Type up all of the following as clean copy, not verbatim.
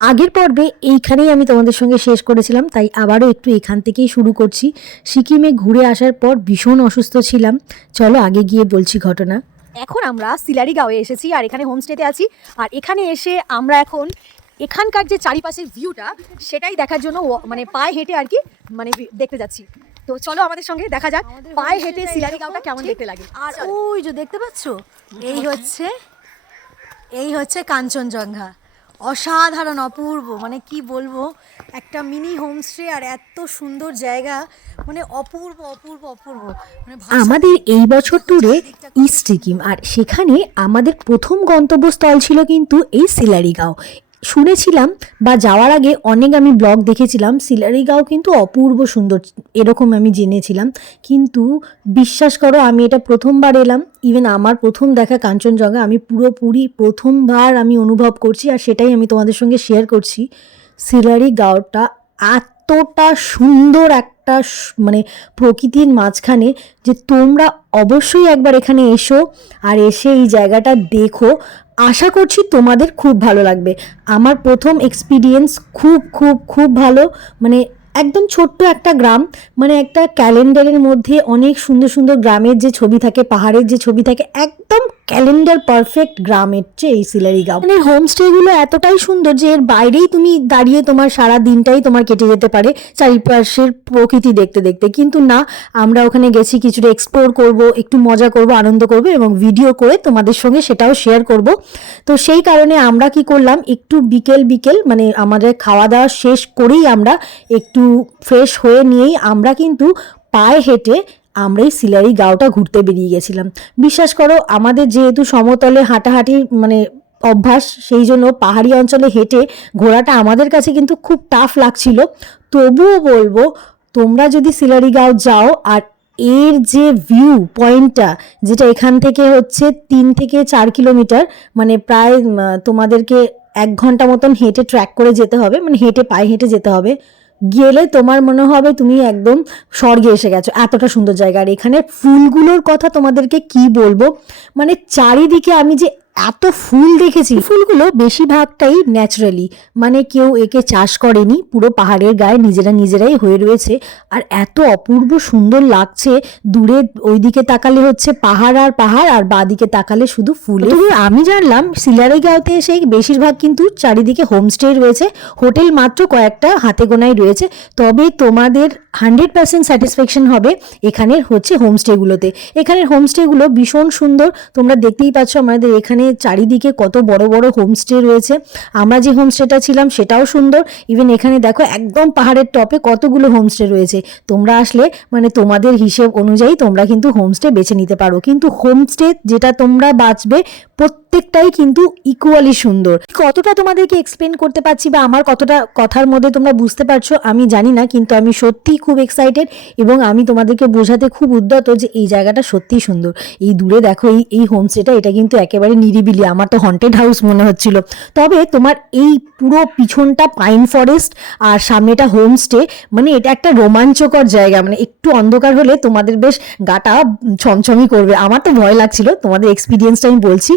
আগের পর্বে এইখানেই আমি তোমাদের সঙ্গে শেষ করেছিলাম, তাই আবারও একটু এখান থেকেই শুরু করছি। সিকিমে ঘুরে আসার পর ভীষণ অসুস্থ ছিলাম। চলো আগে গিয়ে বলছি ঘটনা। এখন আমরা সিলারি গাঁওয়ে এসেছি আর এখানে হোমস্টেতে আছি। আর এখানে এসে আমরা এখন এখানকার যে চারিপাশের ভিউটা সেটাই দেখার জন্য মানে পায়ে হেঁটে আর কি মানে দেখতে যাচ্ছি। তো চলো আমাদের সঙ্গে দেখা যাক পায়ে হেঁটে সিলারি গাঁওটা কেমন দেখতে লাগে। আর ওই যে দেখতে পাচ্ছ, এই হচ্ছে কাঞ্চনজঙ্ঘা। অসাধারণ, অপূর্ব, মানে কি বলবো, একটা মিনি হোমস্টে আর এত সুন্দর জায়গা, মানে অপূর্ব অপূর্ব অপূর্ব। মানে আমাদের এই বছর ট্যুরে ইস্ট সিকিম, আর সেখানে আমাদের প্রথম গন্তব্যস্থল ছিল কিন্তু এই সিলারিগাঁও। শুনেছিলাম বা যাওয়ার আগে অনেক আমি ব্লগ দেখেছিলাম, সিলারিগাঁও কিন্তু অপূর্ব সুন্দর, এরকম আমি জেনেছিলাম। কিন্তু বিশ্বাস করো, আমি এটা প্রথমবার এলাম। ইভেন আমার প্রথম দেখা কাঞ্চনজঙ্ঘা আমি পুরোপুরি প্রথমবার আমি অনুভব করছি, আর সেটাই আমি তোমাদের সঙ্গে শেয়ার করছি। সিলারিগাঁওটা এতটা সুন্দর একটা মানে প্রকৃতির মাঝখানে, যে তোমরা অবশ্যই একবার এখানে এসো আর এসে এই জায়গাটা দেখো। আশা করছি তোমাদের খুব ভালো লাগবে। আমার প্রথম এক্সপিরিয়েন্স খুব খুব খুব ভালো। মানে একদম ছোট্ট একটা গ্রাম, মানে একটা ক্যালেন্ডারের মধ্যে অনেক সুন্দর সুন্দর গ্রামের যে ছবি থাকে, পাহাড়ের যে ছবি থাকে, একদম ক্যালেন্ডার পারফেক্ট গ্রামের চেয়ে এই সিলারিগাঁও। মানে হোমস্টেগুলো এতটাই সুন্দর যে এর বাইরেই তুমি দাঁড়িয়ে তোমার সারা দিনটাই তোমার কেটে যেতে পারে চারিপাশের প্রকৃতি দেখতে দেখতে। কিন্তু না, আমরা ওখানে গেছি কিছুটা এক্সপ্লোর করব, একটু মজা করব, আনন্দ করব এবং ভিডিও করে তোমাদের সঙ্গে সেটাও শেয়ার করব। তো সেই কারণে আমরা কি করলাম, একটু বিকেল বিকেল মানে আমাদের খাওয়া দাওয়া শেষ করেই আমরা একটু ফ্রেশ হয়ে নিয়েই আমরা কিন্তু পায়ে হেঁটে আমরা এই সিলারিগাঁওটা ঘুরতে বেরিয়ে গেছিলাম। বিশ্বাস করো, আমাদের যেহেতু সমতলে হাঁটাহাঁটি মানে অভ্যাস, সেই জন্য পাহাড়ি অঞ্চলে হেঁটে ঘোরাটা আমাদের কাছে কিন্তু খুব টাফ লাগছিল। তবুও বলবো, তোমরা যদি সিলারিগাঁও যাও আর এর যে ভিউ পয়েন্টটা, যেটা এখান থেকে হচ্ছে 3 থেকে 4 কিলোমিটার, মানে প্রায় তোমাদেরকে 1 ঘন্টা মতন হেঁটে ট্র্যাক করে যেতে হবে, মানে হেঁটে পায়ে হেঁটে যেতে হবে। গেলে তোমার মনে হবে তুমি একদম স্বর্গে এসে গেছো, এতটা সুন্দর জায়গা। আর এখানে ফুলগুলোর কথা তোমাদেরকে কি বলবো, মানে চারিদিকে আমি যে এত ফুল দেখেছি, ফুলগুলো বেশিরভাগটাই ন্যাচারালি, মানে কেউ একে চাষ করেনি, পুরো পাহাড়ের গায়ে নিজেরাই হয়ে রয়েছে। আর এত অপূর্ব সুন্দর লাগছে, দূরে ওইদিকে তাকালে হচ্ছে পাহাড় আর পাহাড়, আর বাঁদিকে তাকালে শুধু ফুল। আমি জানলাম সিলারিগাঁওতে এসে বেশিরভাগ কিন্তু চারিদিকে হোমস্টে রয়েছে, হোটেল মাত্র কয়েকটা হাতে গোনাই রয়েছে। তবে তোমাদের 100% স্যাটিসফ্যাকশন হবে এখানের হচ্ছে হোমস্টেগুলোতে। এখানের হোমস্টেগুলো ভীষণ সুন্দর, তোমরা দেখতেই পাচ্ছ আমাদের এখানে চারিদিকে কত বড় বড় হোমস্টে রয়েছে। আমরা যে হোমস্টেটা ছিলাম সেটাও সুন্দর। ইভেন এখানে দেখো একদম পাহাড়ের টপে কতগুলো হোমস্টে রয়েছে। তোমরা আসলে মানে তোমাদের হিসেব অনুযায়ী তোমরা কিন্তু হোমস্টে বেছে নিতে পারো, কিন্তু হোমস্টে যেটা তোমরা বাঁচবে প্রত্যেকটাই কিন্তু ইকুয়ালি সুন্দর। কতটা তোমাদেরকে এক্সপ্লেন করতে পারছি বা আমার কতটা কথার মধ্যে তোমরা বুঝতে পারছো আমি জানি না, কিন্তু আমি সত্যিই খুব এক্সাইটেড এবং আমি তোমাদেরকে বোঝাতে খুব উদ্যত যে এই জায়গাটা সত্যিই সুন্দর। এই দূরে দেখো এই হোমস্টেটা, এটা কিন্তু একেবারে নিরিবিলি, আমার তো হন্টেড হাউস মনে হচ্ছিল। তবে তোমার এই পুরো পিছনটা পাইন ফরেস্ট আর সামনেটা হোমস্টে, মানে এটা একটা রোমাঞ্চকর জায়গা। মানে একটু অন্ধকার হলে তোমাদের বেশ গাটা ছমছমই করবে। আমার তো ভয় লাগছিল, তোমাদের এক্সপিরিয়েন্সটা আমি বলছি।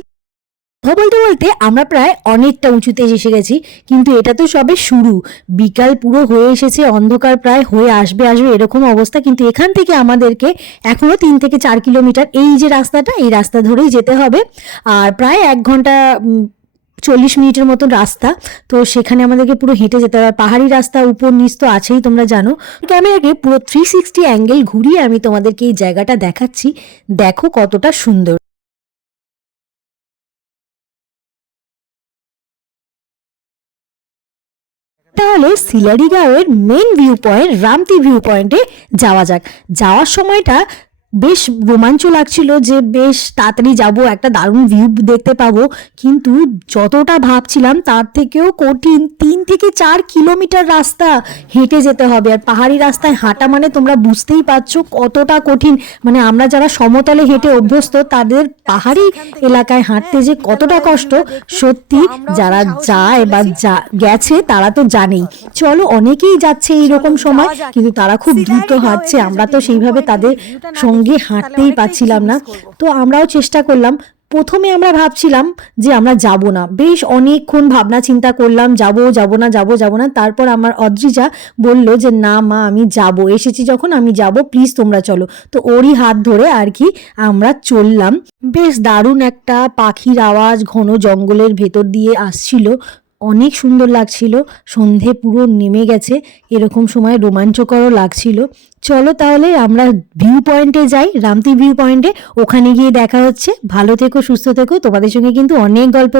বলতে বলতে আমরা প্রায় অনেকটা উঁচুতে এসে গেছি, কিন্তু এটা তো সবে শুরু। বিকাল পুরো হয়ে এসেছে, অন্ধকার প্রায় হয়ে আসবে এরকম অবস্থা। কিন্তু এখান থেকে আমাদেরকে এখনো 3 থেকে 4 কিলোমিটার এই যে রাস্তাটা, এই রাস্তা ধরেই যেতে হবে। আর প্রায় 1 ঘন্টা 40 মিনিটের মতন রাস্তা। তো সেখানে আমাদেরকে পুরো হেঁটে যেতে হবে। পাহাড়ি রাস্তা, উপর নিচ তো আছেই, তোমরা জানো। ক্যামেরাকে পুরো 360 অ্যাঙ্গেল ঘুরিয়ে আমি তোমাদেরকে এই জায়গাটা দেখাচ্ছি, দেখো কতটা সুন্দর। তাহলে সিলারিগাঁওয়ের মেন ভিউ পয়েন্ট রামতি ভিউ পয়েন্টে যাওয়া যাক। যাওয়ার সময়টা বেশ রোমাঞ্চ লাগছিল যে বেশ তাড়াতাড়ি যাব, একটা দারুণ ভিউ দেখতে পাবো। কিন্তু যতটা ভাবছিলাম তার থেকেও কঠিন, 3 থেকে 4 কিলোমিটার রাস্তা হেঁটে যেতে হবে। আর পাহাড়ি রাস্তায় হাঁটা মানে তোমরা বুঝতেই পারছো কতটা কঠিন। মানে আমরা যারা সমতলে হেঁটে অভ্যস্ত, তাদের পাহাড়ি এলাকায় হাঁটতে যে কতটা কষ্ট, সত্যি যারা যায় বা গেছে তারা তো জানেই। চলো, অনেকেই যাচ্ছে এইরকম সময়, কিন্তু তারা খুব দ্রুত হাঁটছে, আমরা তো সেইভাবে তাদের সঙ্গে গিয়ে হাঁটতেই অনেকটাই পাচ্ছিলাম কিছু না। miss করবো। তো আমরাও চেষ্টা করলাম। প্রথমে আমরা ভাবছিলাম যে আমরা যাব না, বেশ অনেকক্ষণ ভাবনা চিন্তা করলাম, যাব না। তারপর আমার অদ্রিজা বলল যে না মা আমি যাব, এসেছি যখন আমি যাব, প্লিজ তোমরা চলো। তো ওরই হাত ধরে আর কি আমরা চললাম। বেশ দারুণ একটা পাখির আওয়াজ ঘন জঙ্গলের ভেতর দিয়ে আসছিল, অনেক সুন্দর লাগছিল। সন্ধে পুরো নেমে গেছে, এরকম সময় রোমাঞ্চকরও লাগছিল। চলো তাহলে আমরা ভিউ পয়েন্টে যাই, রামতি ভিউ পয়েন্টে। ওখানে গিয়ে দেখা হচ্ছে। ভালো থেকো, সুস্থ থেকো, তোমাদের সঙ্গে কিন্তু অনেক গল্প